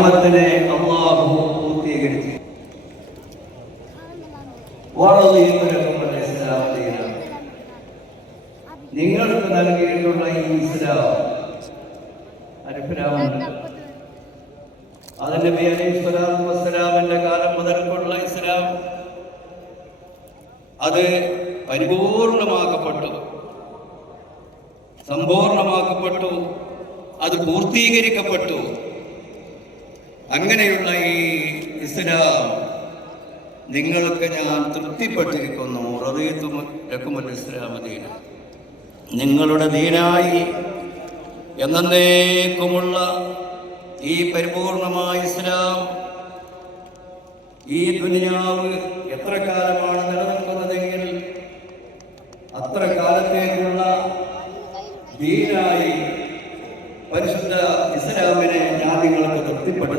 ഞാമത്തിനെ അല്ലാഹു പൂർത്തീകരിച്ചു. നിങ്ങൾക്ക് നൽകിയിട്ടുള്ള ഈ ഇസ്ലാം അനുഗ്രഹമുണ്ട്. അത് നബി അലൈഹി സ്വലാത്തു വസ്സലാമിന്റെ കാലം മുതൽക്കുള്ള ഇസ്ലാം അത് പരിപൂർണമാക്കപ്പെട്ടു, സമ്പൂർണമാക്കപ്പെട്ടു, അത് പൂർത്തീകരിക്കപ്പെട്ടു. അങ്ങനെയുള്ള ഈ ഇസ്ലാം നിങ്ങൾക്ക് ഞാൻ തൃപ്തിപ്പെട്ടിരിക്കുന്നു. റദീതു ലക്കുമുൽ ഇസ്ലാമ ദീന, നിങ്ങളുടെ ദീനായി എന്നേക്കുമുള്ള ഈ പരിപൂർണമായ ഇസ്ലാം, ഈ ദുനിയാവ് എത്ര കാലമാണ് നിലനിൽക്കുന്നതെങ്കിൽ അത്ര കാലത്തേക്കുള്ള ദീനായി പരിശുദ്ധ ഇസ്ലാമിനെ ഞാൻ നിങ്ങൾക്ക് തൃപ്തിപ്പെട്ടു